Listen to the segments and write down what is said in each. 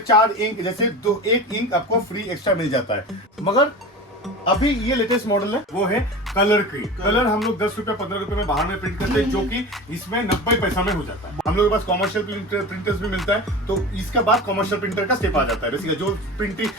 4 ink जैसे दो एक इंक आपको फ्री एक्स्ट्रा मिल जाता है। मगर अभी ये लेटेस्ट मॉडल है वो है कलर की। कलर हम लोग 10 रुपए 15 रुपए में बाहर में प्रिंट करते हैं, जो कि इसमें 90 पैसा में हो जाता है। हम लोग के पास कॉमर्शियल प्रिंटर्स भी मिलता है, तो इसके बाद कॉमर्शियल प्रिंटर का स्टेप आ जाता है। बेसिकली जो प्रिंटिंग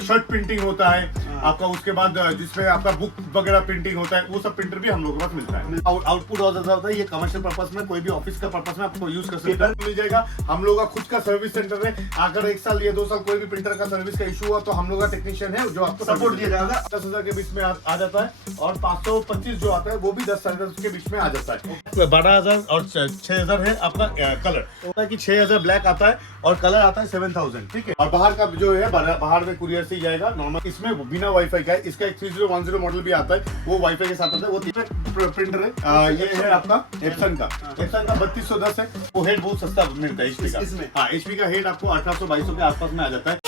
शर्ट प्रिंटिंग होता है आपका, उसके बाद जिसमें आपका बुक वगैरह प्रिंटिंग होता है, वो सब प्रिंटर भी हम लोग के पास मिलता है। आउटपुट और ज्यादा होता है। ये कमर्शियल पर्पस में, कोई भी ऑफिस का पर्पस में आपको यूज कर सकते हैं, मिल जाएगा। हम लोग का खुद का सर्विस सेंटर है। अगर 1 साल या 2 साल कोई भी प्रिंटर का सर्विस का इशू हुआ तो हम लोग का टेक्नीशियन है जो आपको सपोर्ट दिया जाएगा। 10,000 के बीच में आ जाता है, और 525 जो आता है वो भी 10,000 के बीच में आ जाता है। 12,000 और 6,000 है आपका कलर। होता है कि 6,000 ब्लैक आता है और कलर आता है 7,000, ठीक है। और बाहर का जो है बाहर में कुरियर से ही जाएगा नॉर्मल। इसमें बिना वाईफाई का है। इसका एक 3010 मॉडल भी आता है, वो वाईफाई के साथ आता है। वो प्रिंटर है। ये है आपका एप्सन का 3210 है। वो हेड बहुत सस्ता मिलता है एचपी का। हाँ, एचपी का हेड आपको 1800-2200 के आसपास में आ जाता है।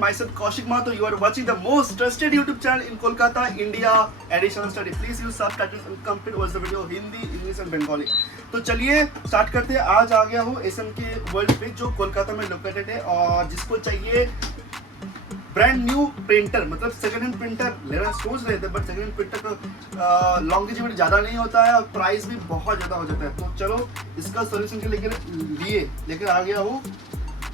Myself Kaushik Mahato, you are watching the most trusted YouTube channel in Kolkata, India. Additional study. Please use subtitles and complete watch the video Hindi, English and Bengali. तो चलिए स्टार्ट करते हैं। आज आ गया हूँ एसएम के वर्ल्ड पे, जो कोलकाता में लोकेटेड है, और जिसको चाहिए ब्रांड न्यू प्रिंटर, मतलब सेकंड हैंड प्रिंटर लेना सोच रहे थे, बट सेकंड हैंड प्रिंटर का लॉन्गेजिविटी ज़्यादा नहीं होता है और प्राइस भी बहुत ज़्यादा हो जाता है। तो चलो इसका सोल्यूशन के लेकर आ गया हूँ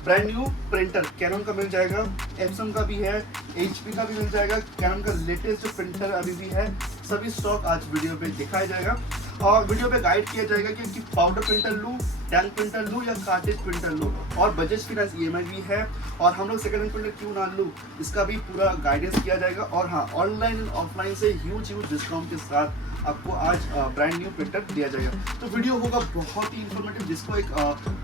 ब्रांड न्यू प्रिंटर। कैनन का मिल जाएगा, एप्सन का भी है, एचपी का भी मिल जाएगा। कैनन का लेटेस्ट जो प्रिंटर अभी भी है, सभी स्टॉक आज वीडियो पे दिखाया जाएगा और वीडियो पे गाइड किया जाएगा कि पाउडर प्रिंटर लूँ, टैंक प्रिंटर लूँ या कार्टेज प्रिंटर लूँ, और बजाज फाइनेंस ईएमआई भी है, और हम लोग सेकंड हैंड प्रिंटर क्यों ना लूँ, इसका भी पूरा गाइडेंस किया जाएगा। और हाँ, ऑनलाइन एंड ऑफलाइन से ह्यूज डिस्काउंट के साथ आपको आज ब्रांड न्यू प्रिंटर दिया जाएगा। तो वीडियो होगा बहुत ही इंफॉर्मेटिव। जिसको एक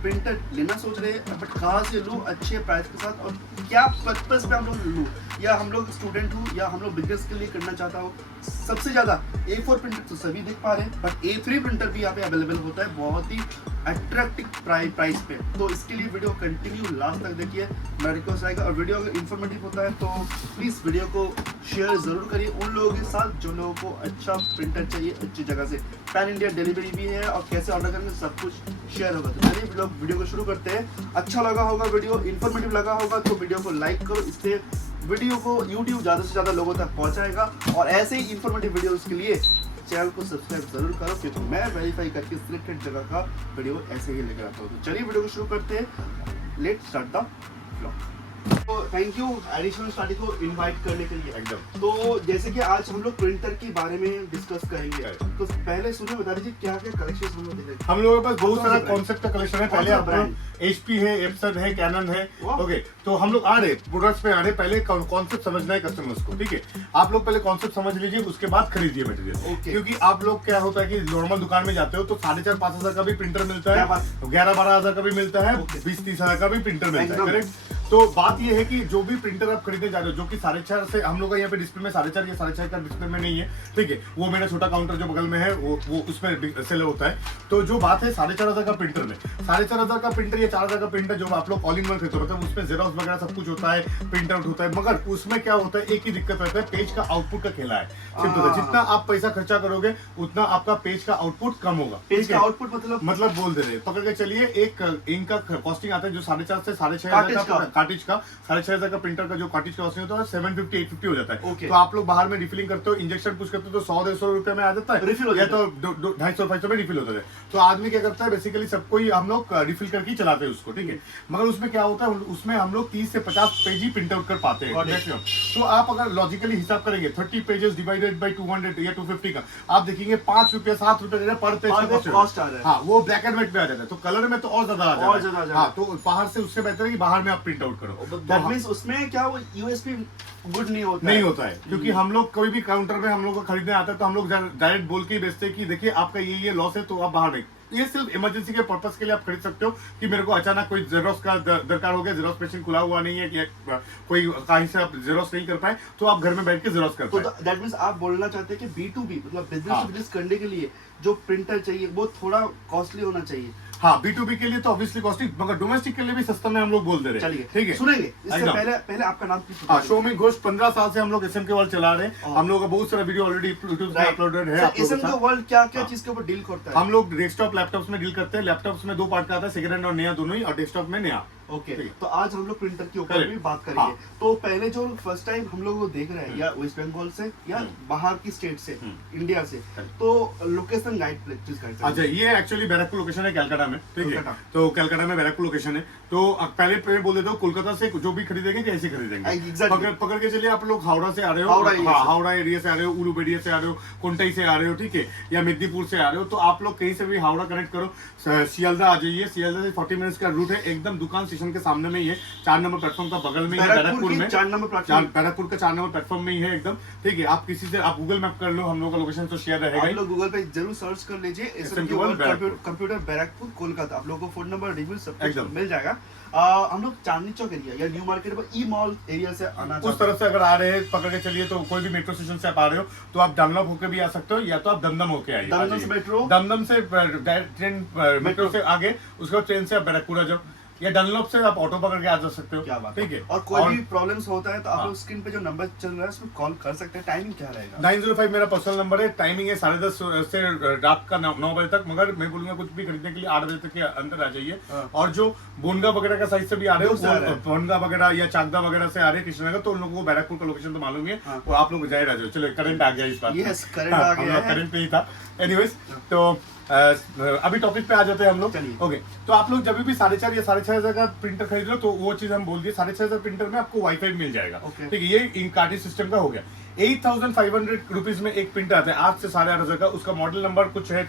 प्रिंटर लेना सोच रहे हैं बट कहाँ से लूँ अच्छे प्राइस के साथ, और क्या पर्पस पे हम लोग लूँ, या हम लोग स्टूडेंट हूँ या हम लोग बिजनेस के लिए करना चाहता हूँ। सबसे ज़्यादा A4 प्रिंटर तो सभी देख पा रहे हैं, बट A3 प्रिंटर भी यहाँ पे अवेलेबल होता है बहुत ही अट्रैक्टिव प्राइस पे। तो इसके लिए वीडियो कंटिन्यू लास्ट तक देखिए, मेरा रिक्वेस्ट रहेगा। और वीडियो अगर इन्फॉर्मेटिव होता है तो प्लीज़ वीडियो को शेयर ज़रूर करिए उन लोगों के साथ जो लोगों को अच्छा प्रिंटर चाहिए अच्छी जगह से। पैन इंडिया डिलीवरी भी है, और कैसे ऑर्डर करेंगे सब कुछ शेयर होगा। तो चलिए वीडियो को शुरू करते हैं। अच्छा लगा होगा वीडियो, इन्फॉर्मेटिव लगा होगा तो वीडियो को लाइक करो, इससे वीडियो को यूट्यूब ज़्यादा से ज़्यादा लोगों तक पहुँचाएगा। और ऐसे ही इन्फॉर्मेटिव वीडियोज़ के लिए चैनल को सब्सक्राइब जरूर करो, क्योंकि मैं वेरीफाई करके सिलेक्टेड जगह का वीडियो ऐसे ही लेकर आता हूँ। तो चलिए वीडियो को शुरू करते हैं। Let's start the vlog. तो थैंक यू एडिशनल स्टडी को इनवाइट करने के लिए। एकदम। तो जैसे कि आज हम लोग प्रिंटर के बारे में डिस्कस करेंगे, तो पहले सुनिए बता दीजिए क्या क्या कलेक्शन हम लोग देखेंगे। हम लोगों के पास बहुत सारा कॉन्सेप्ट का कलेक्शन है। पहले आपका एचपी है, एप्सन है, कैनन है। ओके, तो हम लोग आ रहे प्रोडक्ट्स पे आ रहे। पहले कॉन्सेप्ट समझना है कस्टमर्स को, ठीक है। आप लोग पहले कॉन्सेप्ट समझ लीजिए, उसके बाद खरीदिए मटेरियल। क्योंकि आप लोग क्या होता है कि नॉर्मल दुकान में जाते हो तो 4,500-5,000 का भी प्रिंटर मिलता है, 11-12,000 का भी मिलता है, 20-30,000 का भी प्रिंटर मिलता है, करेक्ट। तो बात ये है कि जो भी प्रिंटर आप खरीदने जा रहे हो, जो कि 4.5 से हम लोग का यहाँ पे डिस्प्ले में 4.5 या 4.5 का डिस्प्ले में नहीं है, ठीक है। वो मेरा छोटा काउंटर जो बगल में है वो उसमें सेल होता है। तो जो बात है 4,500 का प्रिंटर में, 4,500 का प्रिंटर या 4,000 का प्रिंटर जो आप लोग ऑल इन वन खरीदते हो, मतलब उसमें जेरोक्स वगैरह सब कुछ होता है, प्रिंट आउट होता है। मगर उसमें क्या होता है, एक ही दिक्कत रहता है, पेज का आउटपुट का खेला है। जितना आप पैसा खर्चा करोगे उतना आपका पेज का आउटपुट कम होगा। पेज का आउटपुट मतलब बोल दे रहे पकड़ के चलिए। एक इंक का कॉस्टिंग आता है जो 4.5 से 6,500 का कार्टिज का 6,500 का प्रिंटर का जो कार्टिज का कॉस्टिंग होता है 750-850 हो जाता है। तो आप लोग बाहर में रिफिलिंग करते हो, इंजेक्शन पुश करते हो तो 100-150 रुपए में आ जाता है, रिफिल हो जाता है, तो 250-500 में रिफिल होता है। तो आदमी क्या करता है, बेसिकली सबको ही हम लोग रिफिल करके चलाते हैं उसको, ठीक है। मगर उसमें क्या होता है, उसमें हम लोग 30 से 50 पेज ही प्रिंट आउट कर पाते हैं मैक्सिमम। तो आप अगर लॉजिकली हिसाब करेंगे 30 पेजेस डिवाइडेड बाई 200 या 250 का, आप देखेंगे 5 रुपए 7 रुपए पर पेज का कॉस्ट आ रहा है। हाँ, वो ब्लैक एंड व्हाइट में आ जाता है, तो कलर में तो और ज्यादा आ जाता है। हाँ, तो बाहर से उससे बेहतर है कि बाहर में आप प्रिंट आउट करो। दैट मींस उसमें क्या वो यूएसपी गुड नहीं होता है। क्योंकि हम लोग कोई भी काउंटर में हम लोग को खरीदने आता है तो हम लोग डायरेक्ट बोल के ही बेचते हैं कि देखिए आपका ये लॉस है तो आप बाहर में ये सिर्फ इमरजेंसी के पर्पस के लिए आप खरीद सकते हो कि मेरे को अचानक कोई जेरोक्स का दरकार हो गया, जेरोक्स मशीन खुला हुआ नहीं है कि कोई कहीं से आप जेरोक्स नहीं कर पाए तो आप घर में बैठ के जेरोक्स कर तो पाए। दैट मींस आप बोलना चाहते हैं कि B2B मतलब बिजनेस हाँ। टू बिजनेस करने के लिए जो प्रिंटर चाहिए वो थोड़ा कॉस्टली होना चाहिए। हाँ, B2B के लिए तो ऑब्वियसली कॉस्टली, मगर डोमेस्टिक के लिए भी सस्ता में हम लोग बोल दे रहे हैं। चलिए ठीक है, सुनेंगे इससे एकदम। पहले आपका नाम प्लीज हाँ, शोमी घोष 15 साल से हम लोग एसएम के वर्ल्ड चला रहे हैं। हम लोग का बहुत सारा वीडियो ऑलरेडी यूट्यूब पे अपलोडेड है आप लोगों के एसएम साथ। का वर्ल्ड क्या क्या हाँ। चीज के ऊपर डील करता है? हम लोग डेस्कटॉप लैपटॉप्स में डील करते हैं। लैपटॉप्स में 2 पार्ट का आता है, सेकंड हैंड और नया दोनों ही, और डेस्कटॉप में नया। ओके ठीक है। तो आज हम लोग प्रिंटर के ऊपर Correct. भी बात करेंगे। हाँ। तो पहले जो फर्स्ट टाइम हम लोग वो देख रहे हैं या वेस्ट बंगाल से या बाहर की स्टेट से, इंडिया से, Correct. तो लोकेशन गाइड प्लीज गाइड। अच्छा, ये एक्चुअली बैरकपुर लोकेशन है कलकत्ता में। ठीक है, कोलकाता। तो कलकत्ता में बैरकपुर लोकेशन है। तो पहले बोल देता हूँ, कोलकाता से जो भी खरीदेंगे कैसे खरीदेंगे। Exactly. पकड़ के चलिए, आप लोग हावड़ा से आ रहे हो, हावड़ा area से। हावड़ा एरिया से आ रहे हो, उलूबेड़िया से आ रहे हो, कोंटाई से आ रहे हो, ठीक है, या मेदिनीपुर से आ रहे हो, तो आप लोग कहीं से भी हावड़ा कनेक्ट करो, सियालदा आ जाइए। सियालदा से 40 मिनट्स का रूट है, एकदम दुकान स्टेशन के सामने में ही है, 4 नंबर प्लेटफॉर्म का बगल में ही है, बैरकपुर में। 4 नंबर प्लेटफॉर्म। बैरकपुर का 4 नंबर प्लेटफॉर्म में ही है एकदम। ठीक है, आप किसी से आप गूगल मैप कर लो, हम लोग का लोकेशन तो शेयर रहेगा आप ही। लोग गूगल पे जरूर सर्च कर लीजिए SM के वर्ल्ड बैरकपुर। कंप्यूटर बैरकपुर कोलकाता। आप लोगों को फोन नंबर रिव्यू सब कुछ एकदम। मिल जाएगा। हम लोग चांदनी चौक एरिया या न्यू मार्केट पर ई मॉल एरिया से आना उस चाहते तरफ से अगर आ रहे हैं, पकड़ के चलिए, तो कोई भी मेट्रो स्टेशन से आप आ रहे हो तो आप डनलप होकर भी आ सकते हो, या तो आप दमदम होके आइए। दमदम से मेट्रो? दमदम से डायरेक्ट ट्रेन मेट्रो से आगे, उसके बाद ट्रेन से आप बैरकपुर आ जाओ, या डनलप से आप ऑटो पकड़ के आ जा सकते हो। क्या बात ठीक है, और कोई भी प्रॉब्लम्स होता है तो आप हाँ। लोग स्क्रीन पे जो नंबर चल रहा है उसमें कॉल कर सकते हैं। टाइमिंग क्या रहेगा? 905 मेरा पर्सनल नंबर है। टाइमिंग है 10:30 से रात का 9 बजे तक, मगर मैं बोलूंगा कुछ भी खरीदने के लिए 8 बजे तक के अंदर आ जाइए। हाँ। और जो बोनगा वगैरह का साइड से भी आ रहे दूर से आ रहे हो, हैं। बोनगा वगैरह या चाकदा वगैरह से आ रहे हैं कृष्णनगर, तो उन लोगों को बैरकपुर का लोकेशन तो मालूम ही है। हाँ। वो आप लोग जाए रह जाओ। चलो, करंट आ गया इस बात में। Yes, current आ गया है। करंट पे ही था। एनीवेज, तो अभी टॉपिक पे आ जाते हैं हम लोग। चलिए। ओके, तो आप लोग जब भी 4.5 या 6.5 का प्रिंटर खरीद लो, तो वो चीज हम बोल दिए, 6.5 प्रिंटर में आपको वाईफाई मिल जाएगा। Okay. ठीक है, ये इंकार्टेज सिस्टम का हो गया। 8,500 रुपीज में एक प्रिंटर आता है, 8 से 8,500 का। उसका मॉडल नंबर कुछ है,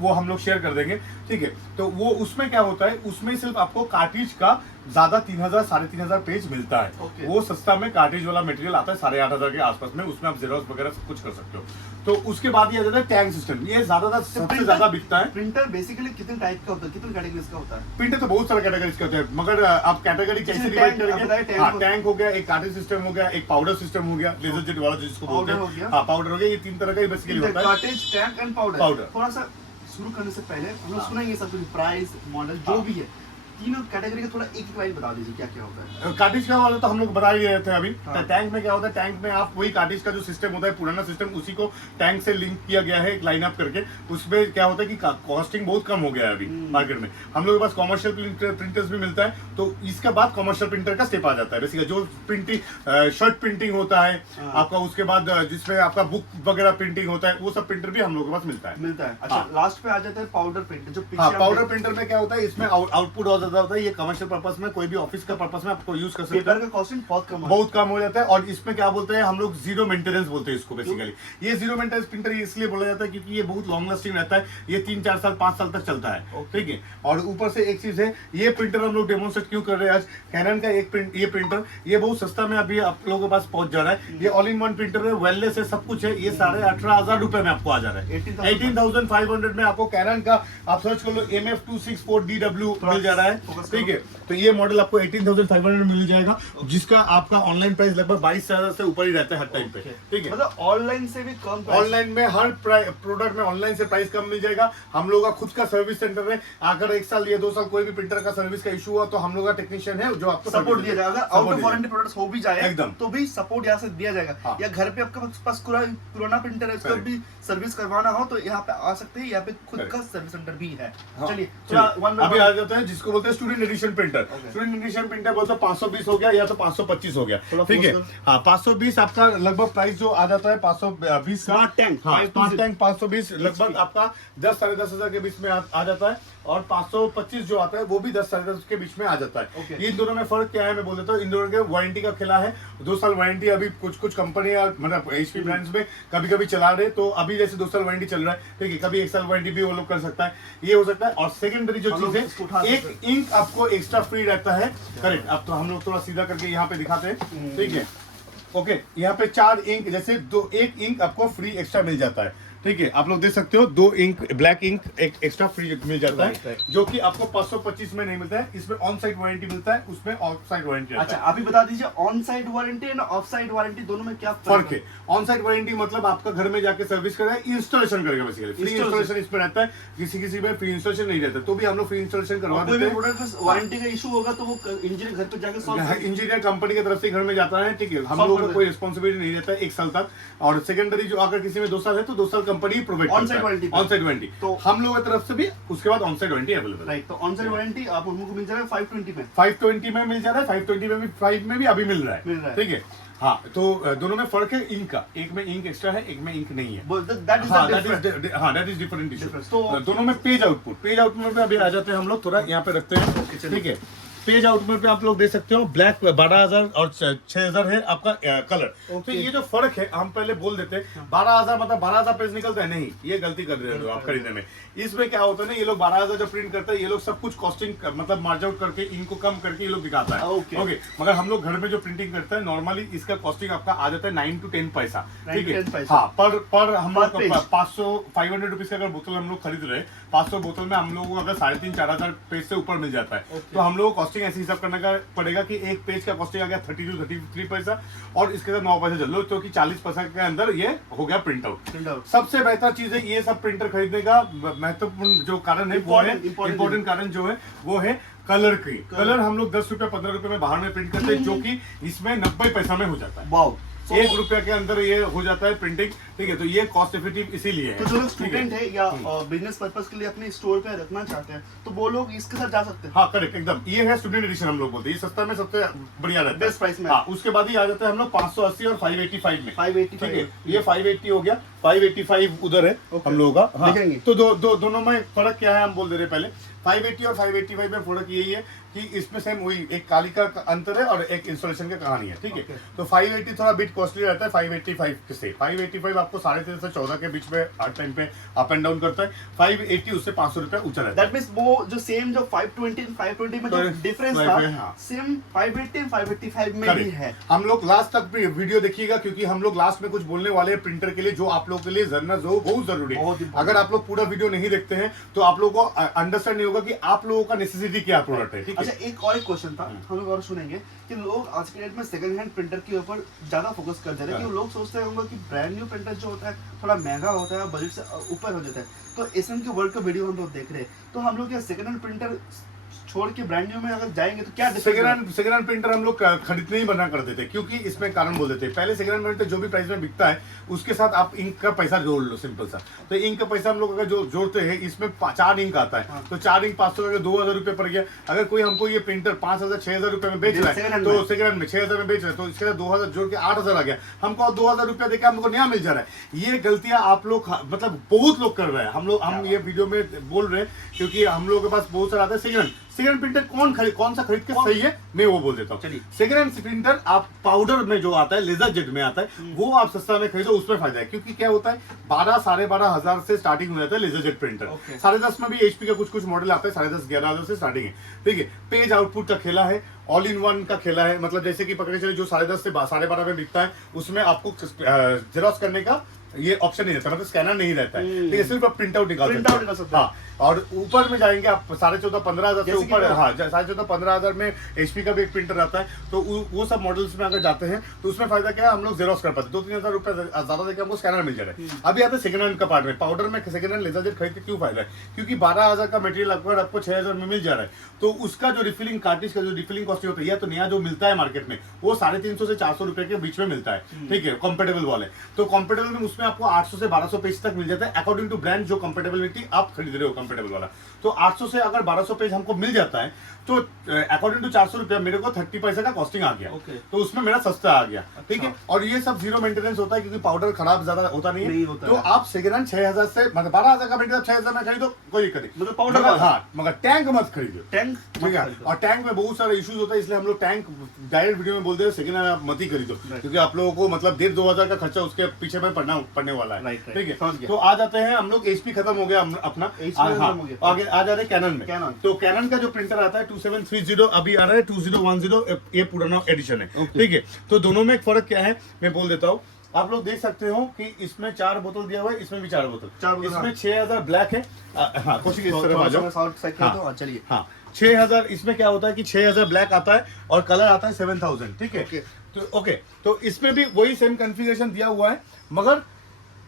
वो हम लोग शेयर कर देंगे। ठीक है, तो वो उसमें क्या होता है, उसमें सिर्फ आपको कार्ट्रिज का ज्यादा 3,000 3,500 पेज मिलता है। Okay. वो सस्ता में कार्ट्रिज वाला मटेरियल आता है 8,500 के आसपास में, उसमें आप जेरोक्स वगैरह सब कुछ कर सकते हो। तो उसके बाद ये आ जाता है टैंक सिस्टम। ये ज्यादातर सबसे ज्यादा बिकता है। प्रिंटर बेसिकली कितने टाइप का होता है, कितने कैटेगरीज का होता है? प्रिंटर तो बहुत सारे कैटेगरीज के होते हैं, मगर आप कैटेगरी कैसे जैसे डिवाइड टैंक, आप बताएं, करेंगे? टैंक हाँ, हो- टैंक हो गया, एक कार्ट्रिज सिस्टम हो गया, एक पाउडर सिस्टम हो गया, लेजर जेट वाला जिसको बोलते पाउडर हो गया। हैं। हाँ, पाउडर हो गया। ये 3 तरह का ही बेसिकली होता है। Cartridge, tank and powder. Powder. थोड़ा सा शुरू करने से पहले हम लोग हाँ। सुनेंगे सब कुछ, प्राइस, मॉडल जो हाँ। भी है, तीनों कैटेगरी का थोड़ा एक लाइन बता दीजिए क्या क्या होता है। कार्टिज का वाला तो हम लोग बता ही रहे थे अभी। हाँ। टैंक में क्या होता है, टैंक में आप वही कार्टिज का जो सिस्टम होता है, पुराना सिस्टम, उसी को टैंक से लिंक किया गया है एक लाइन अप करके। उसमें क्या होता है कि कॉस्टिंग बहुत कम हो गया है अभी मार्केट में। हम लोग के पास कॉमर्शियल प्रिंटर्स भी मिलता है, तो इसके बाद कॉमर्शियल प्रिंटर का स्टेप आ जाता है। बेसिकली जो प्रिंटिंग, शर्ट प्रिंटिंग होता है हाँ। आपका, उसके बाद जिसमें आपका बुक वगैरह प्रिंटिंग होता है, वो सब प्रिंटर भी हम लोग के पास मिलता है। मिलता है। अच्छा, हाँ। लास्ट पे आ जाता है पाउडर प्रिंटर, जो पीछे हाँ, हम पाउडर देख- प्रिंटर में क्या होता है, इसमें आउटपुट बहुत ज्यादा होता है। ये कमर्शियल पर्पस में, कोई भी ऑफिस का पर्पस में आपको यूज कर सकते पेपर हैं। का कॉस्टिंग बहुत कम है। बहुत कम हो जाता है। और इसमें क्या बोलते हैं हम लोग, जीरो मेंटेनेंस बोलते हैं इसको बेसिकली। ये जीरो मेंटेनेंस प्रिंटर इसलिए बोला जाता है क्योंकि ये बहुत लॉन्ग लास्टिंग रहता है। ये 3-4 साल 5 साल तक चलता है। ठीक है, और ऊपर से एक चीज है, ये प्रिंटर हम लोग डेमोन्स्ट्रेट क्यों कर रहे हैं आज, कैनन का एक ये प्रिंटर, ये बहुत सस्ता में अभी आप लोगों के पास पहुंच जा रहा है। ये ऑल इन वन प्रिंटर है, वेलनेस है, सब कुछ है। ये 18,500 रुपए में आपको आ जा रहा है। 18,500 में आपको कैनन का, आप सर्च कर लो, MF264DW मिल जा रहा है। ठीक है, तो ये मॉडल आपको 18,500 मिल जाएगा, जिसका आपका ऑनलाइन प्राइस लगभग 22,000 से ऊपर ही रहता है हर टाइम पे। ठीक है, मतलब ऑनलाइन से भी कम price। ऑनलाइन में हर प्रोडक्ट में ऑनलाइन से प्राइस कम मिल जाएगा। हम लोग का खुद का सर्विस सेंटर है। अगर 1 साल या 2 साल कोई भी प्रिंटर का सर्विस का इशू हुआ, तो हम लोग का टेक्नीशियन है जो आपको सपोर्ट दिया जाएगा। Out of Support warranty products हो भी जाए एकदम। तो भी सपोर्ट यहाँ से दिया जाएगा। हाँ। या घर पे आपके पास पुराना प्रिंटर है, उसका Correct. भी सर्विस करवाना हो तो यहाँ पे आ सकते हैं। यहाँ पे खुद Correct. का सर्विस सेंटर भी है। हाँ, चलिए चलिए, one by अभी one- आ जाता है जिसको बोलते हैं student edition printer. Okay. Student edition printer बोलते हैं 520 हो गया या तो 525 हो गया। थोड़ा ठीक है, close कर। हाँ, 520 आपका लगभग प्राइस जो आ जाता है 520 का। Smart tank, हाँ, 520 स्मार्ट टैंक 520 लगभग आपका 10 साढ़े 10 हजार के बीच में आ जाता है। और 525 जो आता है वो भी 10 साढ़े 10 के बीच में आ जाता है। Okay. ये इन दोनों में फर्क क्या है मैं बोल देता हूँ। इन दोनों के वारंटी का खिला है, 2 साल वारंटी अभी कुछ कंपनी मतलब HP ब्रांड्स में कभी कभी चला रहे, तो अभी जैसे 2 साल वारंटी चल रहा है। ठीक है, कभी 1 साल वारंटी भी वो लोग कर सकता है, ये हो सकता है। और सेकेंडरी जो हम लोग चीज इसको उठा है, एक सकते इंक आपको एक्स्ट्रा फ्री रहता है। करेक्ट, अब तो हम लोग थोड़ा सीधा करके यहाँ पे दिखाते हैं। ठीक है, ओके, यहाँ पे 4 इंक, जैसे एक इंक आपको फ्री एक्स्ट्रा मिल जाता है। ठीक है, आप लोग देख सकते हो 2 इंक ब्लैक इंक एक एक्स्ट्रा फ्री मिल जाता है, Right. जो कि आपको 525 में नहीं मिलता है। इसमें ऑन साइड वारंटी मिलता है, उसमें ऑफ साइड वारंटी अच्छा, अभी बता दीजिए on side warranty end of side warranty दोनों में क्या फर्क है। ऑन साइड वारंटी मतलब आपका घर में जाके सर्विस करेगा, इंस्टॉलेशन करेगा, बेसिकली फ्री इंस्टॉलेशन इसमें रहता है। किसी में फ्री इंस्टॉलेशन नहीं रहता, तो भी हम लोग फ्री इंस्टॉलेशन करवा कोई देते भी हैं। प्रोडक्ट वारंटी का इशू होगा तो वो इंजीनियर घर पे जाके सॉल्व इंजीनियर कंपनी की तरफ से घर में जाता है, ठीक है, हम Solve लोगों कर का कोई रिस्पॉन्सिबिलिटी नहीं रहता है 1 साल तक। और सेकेंडरी जो अगर किसी में 2 साल है तो 2 साल company provide On site warranty पे। ऑन साइड वारंटी, तो हम लोगों की तरफ से भी उसके बाद ऑन साइड वारंटी अवेलेबल है। राइट, तो ऑन साइड वारंटी आप उनको मिल जाएगा 520 में 520 में मिल जा रहा है, 520 में भी 5 में भी अभी मिल रहा मिल रहा है, है। ठीक है। हाँ, तो दोनों में फर्क है इंक का, एक में इंक एक्स्ट्रा है, एक में इंक नहीं है। दैट इज हाँ, the that is different issue. Difference। तो- दोनों में पेज आउटपुट पे अभी आ जाते हैं हम लोग, थोड़ा यहाँ पे रखते हैं, Okay, चलिए। ठीक है। पेज आउटपुट पे आप लोग देख सकते हो ब्लैक 12,000 और 6,000 है आपका कलर। तो Okay। ये जो फर्क है हम पहले बोल देते हैं, 12,000 मतलब 12,000 पेज निकलता है, नहीं, ये गलती कर रहे हो आप खरीदने में। इसमें क्या होता है ना, ये लोग 12,000 जो प्रिंट करते हैं, ये लोग सब कुछ कॉस्टिंग मतलब मार्ज आउट करके इनको कम करके ये लोग दिखाता है। Okay। ओके, मगर हम लोग घर में जो प्रिंटिंग करते हैं नॉर्मली इसका कॉस्टिंग आपका आ जाता है 9 to 10 पैसा, 9 ठीक to है। 10 पैसा। हाँ, पर हम Per लोग page। 500 रुपीज का अगर बोतल हम लोग खरीद रहे हैं, 500 बोतल में हम लोगों को अगर 3,500-4,000 पेज से ऊपर मिल जाता है। Okay। तो हम लोग को कॉस्टिंग ऐसे हिसाब करने का पड़ेगा कि एक पेज का कॉस्टिंग आ गया 32 33 पैसा, और इसके साथ 9 पैसा चल लो, तो कि 40 पैसा के अंदर ये हो गया प्रिंट Print आउट। out। सबसे बेहतर चीज है, ये सब प्रिंटर खरीदने का महत्वपूर्ण जो कारण है वो है, Important इंपॉर्टेंट कारण जो है वो है कलर की। कलर हम लोग 10 रुपए 15 रुपए में बाहर में प्रिंट करते हैं, जो कि इसमें 90 पैसा में हो जाता है। वाओ। 1 रुपया के अंदर ये हो जाता है प्रिंटिंग, ठीक है। तो ये कॉस्ट इफेक्टिव इसीलिए है। तो जो लोग ठीक स्टूडेंट है या बिजनेस पर्पस के लिए अपने स्टोर पे रखना चाहते हैं तो वो लोग इसके साथ जा सकते हैं। हाँ, करेक्ट, एकदम। ये है स्टूडेंट एडिशन, हम लोग बोलते हैं ये सस्ता में सबसे बढ़िया रहता है, Best price में। हाँ, उसके बाद ही आ जाता है हम लोग 580 और 585 में। 585 ठीक है, ये 580 हो गया, 585 उधर है Okay। हम लोगों का। हाँ, देखेंगे। तो दोनों में फर्क क्या है हम बोल दे रहे पहले। 580 और 585 में फर्क यही है कि इसमें सेम वही एक कालिका का अंतर है और एक इंस्टॉलेशन की कहानी है, ठीक है। Okay। तो 580 थोड़ा बिट कॉस्टली रहता है 585 से। 585 आपको 13.5 से 14 के बीच में हर टाइम पे अप एंड डाउन करता है। 580 उससे 500 रुपया ऊंचा रहता है। दैट मींस वो जो सेम जो 520 and 520 में जो Correct। डिफरेंस Right, था हाँ। सेम 580 and 585 में भी Correct। है। हम लोग लास्ट तक भी वीडियो देखिएगा, क्योंकि हम लोग लास्ट में कुछ बोलने वाले हैं प्रिंटर के लिए, जो आप लोग के लिए जानना जो बहुत जरूरी बहुत है। important। अगर आप लोग पूरा वीडियो नहीं देखते हैं तो आप लोगों को अंडरस्टैंड नहीं होगा कि आप लोगों का नेसेसिटी क्या प्रोडक्ट है, ठीक है। अच्छा, एक और एक क्वेश्चन था, हम लोग और सुनेंगे कि लोग आज के डेट में सेकंड हैंड प्रिंटर के ऊपर ज्यादा फोकस कर दे रहे हैं कि लोग सोचते होंगे कि ब्रांड न्यू प्रिंटर जो होता है थोड़ा महंगा होता है, बजट से ऊपर हो जाता है। तो एसएम के वर्ल्ड का वीडियो हम लोग देख रहे हैं, तो हम लोग क्या सेकंड हैंड प्रिंटर छोड़ के ब्रांड न्यू में अगर जाएंगे तो क्या सेकंड हैंड प्रिंटर हम लोग खरीदने ही मना कर देते, क्योंकि इसमें कारण बोल देते हैं। पहले सेकंड हैंड प्रिंटर जो भी प्राइस में बिकता है उसके साथ आप इंक का पैसा जोड़ लो, सिंपल सा। तो इंक का पैसा हम लोग अगर जो जोड़ते हैं, इसमें 4 इंक आता है, हाँ। तो 4 इंक 500 का 2,000 रुपये पड़ गया। अगर कोई हमको ये प्रिंटर 5,000 6,000 रुपये में बेच रहा है, Second hand तो में। सेकंड हैंड में 6,000 में बेच रहा है, तो इसके साथ 2,000 जोड़ के 8,000 आ गया। हमको 2,000 रुपया देकर हमको नया मिल जा रहा है। ये गलतियां आप लोग मतलब बहुत लोग कर रहे हैं। हम ये वीडियो में बोल रहे हैं क्योंकि हम लोगों के पास बहुत सारा आता है सेकंड हैंड प्रिंटर कौन सा खरीद के सही है, मैं वो बोल देता हूँ। चलिए। सेकंड हैंड प्रिंटर आप पाउडर में जो आता है, लेजर जेट में आता है, वो आप सस्ता में खरीदो, उसमें फायदा है। क्योंकि क्या होता है 12-12,500 से स्टार्टिंग हो जाता है लेजर जेट प्रिंटर। Okay। 10.5 में भी एचपी का कुछ मॉडल आता है, 10.5-11,000 से स्टार्टिंग है, ठीक है। पेज आउटपुट का खेला है, ऑल इन वन का खेला है, मतलब जैसे कि पकड़े चले जो 10.5 से 12.5 में बिकता है, उसमें आपको जेरॉक्स करने का ये ऑप्शन नहीं रहता, मतलब स्कैनर नहीं रहता है, ठीक है। सिर्फ आप प्रिंट आउट निकाल सकते हैं। हाँ, और ऊपर में जाएंगे आप 14,500-15,000 से ऊपर, हाँ 14,500-15,000 में एचपी का भी एक प्रिंटर आता है। तो वो सब मॉडल्स में अगर जाते हैं तो उसमें फायदा क्या है, हम लोग जेरॉक्स कर पाते हैं, 2-3,000 रुपए ज्यादा देकर हमको स्कैनर मिल जा रहा है। अभी आता है सेकंड हैंड का पार्ट में, पाउडर में सेकंड हैंड लेजर जेट खरीद के क्यों फायदा है, क्योंकि 12,000 का मटेरियल आपको 6,000 में मिल जा रहा है। तो उसका जो रिफिलिंग कार्टिज का जो रिफिलिंग कॉस्ट होता है, या तो नया जो मिलता है मार्केट में वो 350 से 400 रुपए के बीच में मिलता है, ठीक है, कंपेटेबल वाले। तो कंपेटेबल में उसमें आपको 800 से 1200 पेज तक मिल जाता है, अकॉर्डिंग टू ब्रांड जो कंपेटेबिलिटी आप खरीद रहे हो कंपेटेबल वाला। तो 800 से अगर 1200 पेज हमको मिल जाता है तो अकॉर्डिंग टू 400 रुपया मेरे को 30 पैसे का कॉस्टिंग आ गया। Okay। तो उसमें मेरा सस्ता आ गया, ठीक है। और ये सब जीरो मेंटेनेंस होता है, क्योंकि पाउडर खराब ज्यादा होता नहीं है। होता तो है। आप सेकंड हैंड 6,000 से मतलब 12,000 का मटेरियल 6,000 में खरीदो, कोई दिक्कत नहीं, मतलब पाउडर मगर वाला। हाँ, मगर टैंक मत खरीदो, टैंक ठीक है। और टैंक में बहुत सारे इश्यूज होता है, इसलिए हम लोग टैंक डायरेक्ट वीडियो में बोलते हैं सेकंड हैंड आप मत ही खरीदो, क्योंकि आप लोगों को मतलब 1,500-2,000 का खर्चा उसके पीछे में पड़ने वाला है, Right। ठीक है। समझ गया। तो आ जाते हैं हम लोग, एचपी खत्म हो गया अपना, HP हाँ, खत्म हो गया। आगे आ जा रहे कैनन में। Canon। तो कैनन का जो प्रिंटर आता है 2730, अभी आ रहा है 2010, ये पुराना एडिशन है, ठीक है। तो दोनों में एक फर्क क्या है मैं बोल देता हूँ। आप लोग देख सकते हो कि इसमें 4 बोतल दिया हुआ है, इसमें भी 4 बोतल, 4 बोतल, इसमें 6000 ब्लैक है। हाँ, कोशिश इस तरफ आ जाओ। हाँ, चलिए। हाँ 6000, इसमें क्या होता है कि 6000 ब्लैक आता है और कलर आता है 7000, ठीक है। ओके। तो इसमें भी वही सेम कॉन्फ़िगरेशन दिया हुआ है, मगर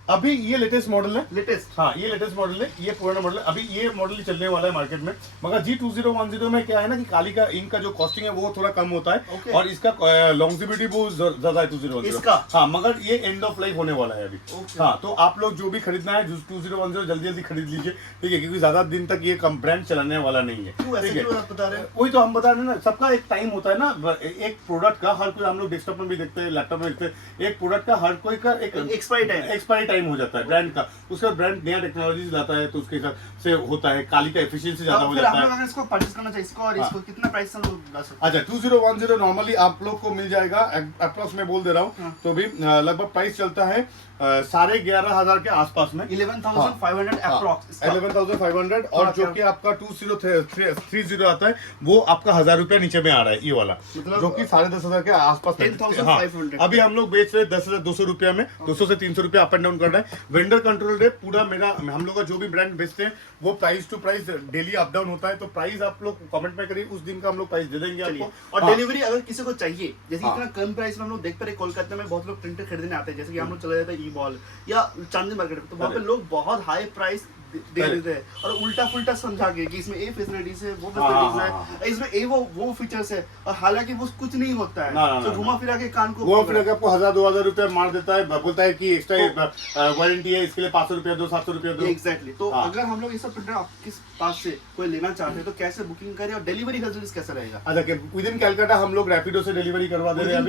अभी ये लेटेस्ट मॉडल है। लेटेस्ट, हाँ ये लेटेस्ट मॉडल है, ये पुराना मॉडल है, अभी ये मॉडल ही चलने वाला है मार्केट में। मगर G2010 में क्या है ना कि काली का इंक का जो कॉस्टिंग है वो थोड़ा कम होता है। Okay. और इसका लॉन्जिविटी बहुत ज्यादा है 2010 इसका? हाँ, मगर ये एंड ऑफ लाइफ होने वाला है अभी। Okay. हाँ, तो आप लोग जो भी खरीदना है 2010 जल्दी जल्दी खरीद लीजिए, ठीक है, क्योंकि ज्यादा दिन तक ये ब्रांड चलाने वाला नहीं है। ठीक है, आप बता रहे हैं? वही तो हम बता रहे हैं ना, सबका एक टाइम होता है ना, एक प्रोडक्ट का हर कोई, हम लोग डेस्कटॉप में भी देखते हैं, लैपटॉप में देखते हैं, एक प्रोडक्ट का हर कोई का एक एक्सपायरी टाइम हो जाता है ब्रांड का। उसका ब्रांड नया टेक्नोलॉजी लाता है तो उसके हिसाब से होता है, काली का एफिशिएंसी ज्यादा हो जाता है। अगर इसको परचेज करना चाहिए, इसको और इसको कितना प्राइस से हम लोग ला सकते हैं? अच्छा 2010 नॉर्मली आप लोग को मिल जाएगा, अप्रॉक्स में बोल दे रहा हूँ, तो भी लगभग प्राइस चलता है 11,500 के आसपास में, 11,500 अप्रॉक्स, 11,500। और जो कि आपका 2030 आता है वो आपका 1000 रुपया नीचे में आ रहा है, ये वाला, मतलब जो कि 10,500 के आसपास। 10,500। अभी हम लोग बेच रहे 10,200 रुपया में, 200 से 300 रुपया अप एंड डाउन कर रहा है। वेंडर कंट्रोल रेट पूरा मेरा, हम लोग का जो भी ब्रांड बेचते हैं वो price to price daily up down होता है। तो प्राइस आप लोग कमेंट में करिए, उस दिन का हम लोग प्राइस दे देंगे आपको। और डिलीवरी अगर किसी को चाहिए, जैसे इतना कम प्राइस में हम लोग देख पा रहे, कोलकाता में बहुत लोग प्रिंटर खरीदने आते हैं, जैसे कि हम लोग चले जाते हैं ई बॉल या चांदनी मार्केट में, तो वहाँ पे लोग बहुत हाई प्राइस दे देते हैं और उल्टा फुल्टा समझा के कि इसमें ये फैसिलिटीज है, वो फैसिलिटीज है, इसमें ये वो फीचर्स है, और हालांकि वो कुछ नहीं होता है। तो घुमा फिरा के कान को, वो फिर आपको 1000-2000 रुपया मार देता है, बोलता है कि एक्स्ट्रा वारंटी है, इसके लिए 500 रुपया दो, 700 रुपया दो। एग्जैक्टली। तो अगर हम लोग ये सब प्रिंटर आपके पास से कोई लेना चाहते हैं तो कैसे बुकिंग करें और डिलीवरी का सर्विस कैसा रहेगा? अच्छा, विद इन कैलकाटा हम लोग रैपिडो से डिलीवरी करवा दे रहे हैं।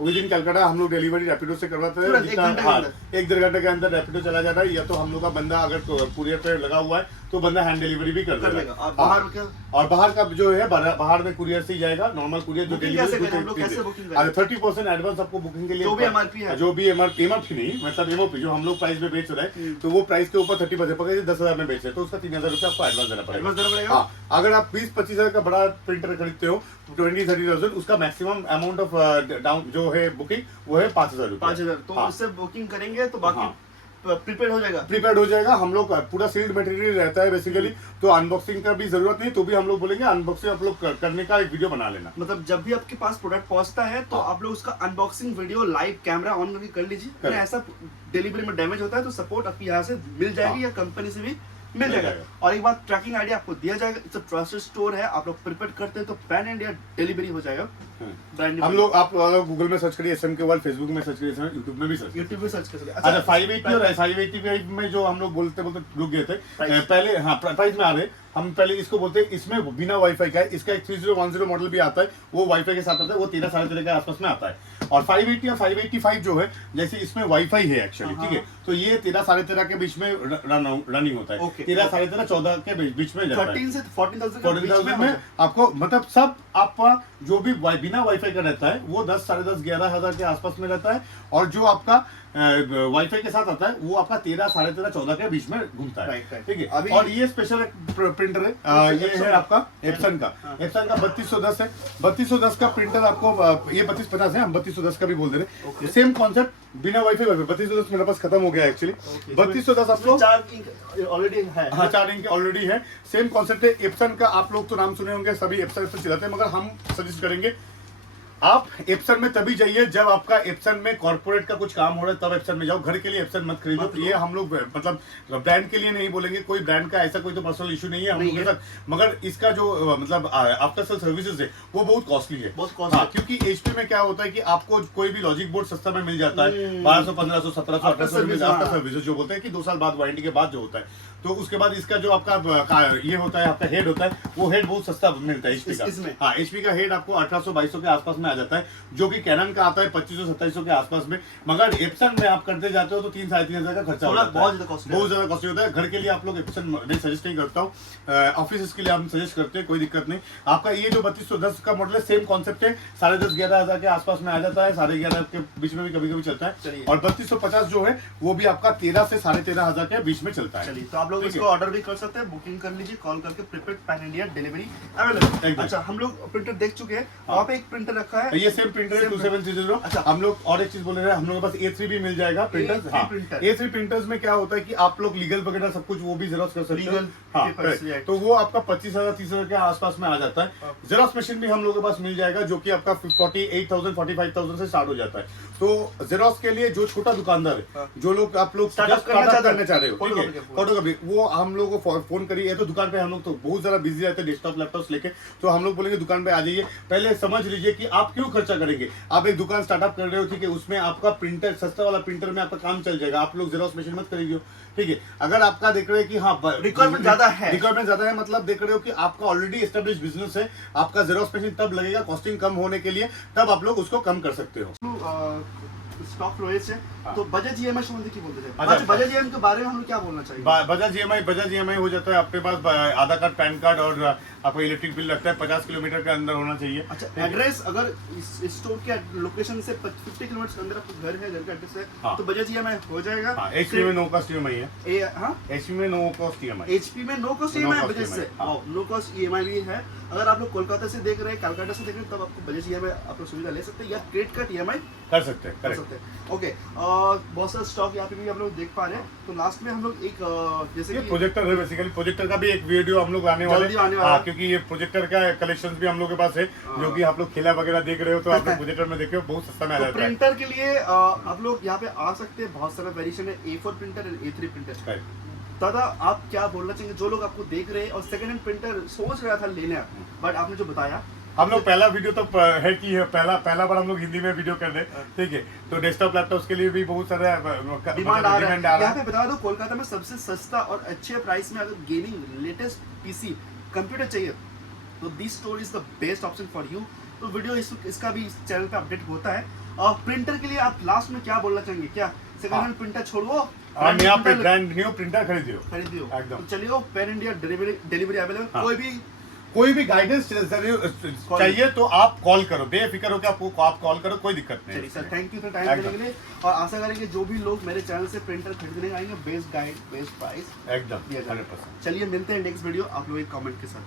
विद इन कैलकाटा हम लोग डिलीवरी रैपिडो से करवाते हैं। 1-1.5 घंटे के अंदर रैपिडो चला जाता है, या तो हम लोग का बंदा अगर कुरियर पे लगा हुआ है तो बंदा हैंड डिलीवरी भी कर देगा। और बाहर क्या? और बाहर का जो है बाहर में कुरियर से ही जाएगा, नॉर्मल कुरियर जो डिलीवरी। 30% एडवांस आपको बुकिंग के लिए, जो भी एमआरपी है, जो भी एमआरपी नहीं, मतलब एमओपी जो हम लोग प्राइस में बेच रहे हैं, तो वो प्राइस के ऊपर 30% पकड़िए, 10,000 में बेच रहे हैं तो उसका 3,000 रुपया आपको एडवांस देना पड़ेगा। हाँ, अगर आप 20-25 हजार का बड़ा प्रिंटर खरीदते हो 20-30,000, उसका मैक्सिमम अमाउंट ऑफ डाउन जो है बुकिंग वो है 5,000 रुपया। 5,000 तो उससे बुकिंग करेंगे तो बाकी प्रीपेड हो जाएगा। हम लोग पूरा सील्ड मटेरियल रहता है बेसिकली, तो अनबॉक्सिंग का भी जरूरत नहीं, तो भी हम लोग बोलेंगे अनबॉक्सिंग आप लोग करने का एक वीडियो बना लेना। मतलब जब भी आपके पास प्रोडक्ट पहुंचता है तो आप लोग उसका unboxing video live camera on करके कर लीजिए। अगर ऐसा डिलीवरी में डैमेज होता है तो सपोर्ट आपकी यहाँ से मिल जाएगी या कंपनी से भी मिल जाएगा। और एक बात, ट्रैकिंग आईडी आपको दिया जाएगा। इट्स अ ट्रस्टेड स्टोर है, आप लोग प्रिपेयर करते हैं तो पैन इंडिया डिलीवरी हो जाएगा। हम लोग, आप गूगल में सर्च करिए SM के वर्ल्ड, फेसबुक में सर्च करिए, यूट्यूब में भी सर्च कर सकते। अच्छा 580 और 585 में जो हम लोग बोलते रुक गए थे पहले। हाँ, प्राइस में आ रहे, हम पहले इसको बोलते हैं, इसमें बिना वाईफाई का है। इसका एक 3010 मॉडल भी आता है, वो वाईफाई के साथ आता है, वो 13-13.5 के आसपास में आता है। और 580 और 585 जो है, जैसे इसमें वाईफाई है एक्चुअली, ठीक है, तो ये 13-13.5 के बीच में रनिंग होता है। 13-13.5-14 के बीच में जाता है। 13 से 14,000 में आपको, मतलब सब आपका जो भी बिना वाईफाई का रहता है वो 10, 10.5, 11,000 के आसपास में रहता है। और जो आपका वाईफाई के साथ आता है वो आपका 13-13.5-14 के बीच में घूमता है, ठीक है। और ये स्पेशल प्रिंटर है, ये है आपका एप्सन का। एप्सन का 3210 है। 3210 का प्रिंटर आपको, ये 3250 है, हम 3210 का भी बोल दे रहे हैं। सेम कॉन्सेप्ट, बिना वाईफाई 3210 मेरे पास खत्म हो गया एक्चुअली। 3210 आप लोग 4 इंक ऑलरेडी है। हाँ, 4 इंक ऑलरेडी है। सेम कॉन्सेप्ट है। एप्सन का आप लोग तो नाम सुने होंगे, सभी एप्सन चलाते हैं, मगर हम सजेस्ट करेंगे आप एप्सन में तभी जाइए जब आपका एप्सन में कॉर्पोरेट का कुछ काम हो रहा है, तब एप्सन में जाओ। घर के लिए एप्सन मत खरीदो। तो ये हम लोग मतलब ब्रांड के लिए नहीं बोलेंगे, कोई ब्रांड का ऐसा कोई तो पर्सनल इशू नहीं है हम लोग के साथ, मगर इसका जो मतलब आफ्टर सेल सर्विसेज है वो बहुत कॉस्टली है, बहुत कॉस्टली। क्योंकि HP में क्या होता है कि आपको कोई भी लॉजिक बोर्ड सस्ता में मिल जाता है, 1200, 1500, 1700 आफ्टर सर्विसेज जो बोलते हैं कि 2 साल बाद वारंटी के बाद जो होता है। तो उसके बाद इसका जो आपका ये होता है, आपका हेड होता है, वो हेड बहुत सस्ता मिलता है HP का। हाँ, HP का हेड आपको 1800-2200 के आसपास में आ जाता है, जो कि कैनन का आता है 2500-2700 के आसपास में। मगर एप्सन में आप करते जाते हो तो 3-3.5 का खर्चा होता है, बहुत ज्यादा कॉस्टली होता है। घर के लिए आप लोग एप्सन मैं सजेस्ट नहीं करता हूँ, ऑफिस के लिए हम सजेस्ट करते हैं, कोई दिक्कत नहीं। आपका ये जो 3210 का मॉडल है, सेम कॉन्सेप्ट है, 10,500-11,000 के आसपास में आ जाता है, 11,500 के बीच में भी कभी कभी चलता है। और 3250 जो है वो भी आपका 13 से 13,500 के बीच में चलता है। तो आप लोग इसको ऑर्डर भी कर सकते हैं, बुकिंग कर लीजिए, कॉल करके। Prepaid pan India delivery available. अच्छा, हम लोग प्रिंटर देख चुके हैं, वहाँ पे एक प्रिंटर रखा होता है? ये सेम प्रिंटर है Same 2730। अच्छा। हम लोग और एक चीज बोल रहे हैं, हम लोग के पास A3 भी मिल जाएगा प्रिंटर्स। A3 हाँ, printer। A3 प्रिंटर्स में क्या होता है कि आप लोग लीगल वगैरह सब कुछ वो भी जेरोक्स कर सकते हो। Legal हाँ, papers, correct। right। तो वो आपका 25,000 30,000 के आसपास में आ जाता है। जेरोक्स मशीन भी हम लोग के पास मिल जाएगा, जो कि आपका 48,000 45,000 से स्टार्ट हो जाता है। तो जेरोक्स के लिए जो छोटा दुकानदार है, जो लोग आप लोग Startup करना चाह रहे हो, ठीक है, Photocopy। फोटोकॉपी, वो हम लोग को फोन करिए। तो दुकान पे हम लोग तो बहुत ज्यादा बिजी रहते हैं डेस्कटॉप लैपटॉप लेके, तो हम लोग बोलेंगे दुकान पे आ जाइए। पहले समझ लीजिए कि आप क्यों खर्चा करेंगे। आप एक दुकान स्टार्टअप कर रहे हो, ठीक है, उसमें आपका प्रिंटर सस्ता वाला प्रिंटर में आपका काम चल जाएगा। आप लोग जेरोक्स मशीन मत खरीदियो, ठीक है। अगर आपका देख रहे हैं कि हाँ Requirement ज्यादा है। रिक्वायरमेंट ज्यादा है, मतलब देख रहे हो कि आपका ऑलरेडी एस्टेब्लिश बिजनेस है, आपका जेरोक्स मशीन तब लगेगा कॉस्टिंग कम होने के लिए, तब आप लोग उसको कम कर सकते हो। স্টক রয়েছে हाँ। তো বাজাজ ইএমআই সম্বন্ধে কি বলতে চাই? अच्छा, আচ্ছা বাজাজ ইএমআই के बारे में हम क्या बोलना चाहिए? बजाज EMI हो जाता है आपके पास। आधार कार्ड, पैन कार्ड और आपका इलेक्ट्रिक बिल लगता है। 50 किलोमीटर के अंदर होना चाहिए। अच्छा एड्रेस, अगर इस स्टोर के लोकेशन से 50 किलोमीटर के अंदर आपका घर है, घर का एड्रेस है, हाँ। तो बजाज ईएमआई हो जाएगा। हाँ, HP में नो कॉस्ट EMI है। हाँ HP में नो कॉस्ट EMI। HP में no cost No EMI cost Bajaj से, EMI, हाँ। नो कॉस्ट ईएमआई भी है। अगर आप लोग कोलकाता से देख रहे हैं, कलकत्ता से देख रहे हैं, तब आपको बजाज ईएमआई आप लोग सुविधा ले सकते हैं, या क्रेडिट कार्ड ईएमआई कर सकते हैं, कर करेक्ट। सकते हैं। ओके, बहुत सारा स्टॉक यहाँ पे भी हम लोग देख पा रहे हैं। तो लास्ट में हम लोग एक जैसे ये कि प्रोजेक्टर है, बेसिकली प्रोजेक्टर का भी एक वीडियो हम लोग आने वाले जल्दी आने वाला हाँ, है। क्योंकि ये प्रोजेक्टर का कलेक्शंस भी हम लोग के पास है, हाँ। जो कि आप लोग खेला वगैरह देख रहे हो, तो आप लोग प्रोजेक्टर में देखो बहुत सस्ता में आ तो जाता है। प्रिंटर के लिए आप लोग यहाँ पे आ सकते हैं। बहुत सारा वेरिएशन है, A4 printer and A3 printer. Correct। दादा आप क्या बोलना चाहेंगे जो लोग आपको देख रहे हैं और सेकंड हैंड प्रिंटर सोच रहा था लेना, बट आपने जो बताया हम लोग पहला वीडियो तो है कि पहला बार हम लोग हिंदी में वीडियो कर रहे हैं, ठीक है। तो डेस्कटॉप लैपटॉप्स के लिए भी बहुत सारा डिमांड आ रहा है। यहाँ है। पे बता दो कोलकाता में सबसे सस्ता और अच्छे प्राइस में अगर गेमिंग लेटेस्ट पीसी कंप्यूटर चाहिए तो this store is the best option for you. तो वीडियो इसका भी इस चैनल पे अपडेट होता है। और प्रिंटर के लिए आप लास्ट में क्या बोलना चाहेंगे? क्या सेकंड हैंड प्रिंटर छोड़ो, न्यू प्रिंटर खरीदियो। खरीदियो एकदम। तो चलिए पैन इंडिया डिलीवरी अवेलेबल। हाँ। कोई भी गाइडेंस चाहिए तो आप कॉल करो, बेफिक्र होकर आप कॉल करो, कोई दिक्कत नहीं। चलिए sir, thank you sir time देने के लिए। और आशा करेंगे जो भी लोग मेरे चैनल से प्रिंटर खरीदने आएंगे, बेस्ट गाइड बेस्ट प्राइस एकदम दिया जाएगा। 100%। चलिए मिलते हैं नेक्स्ट वीडियो आप लोग एक कमेंट के साथ।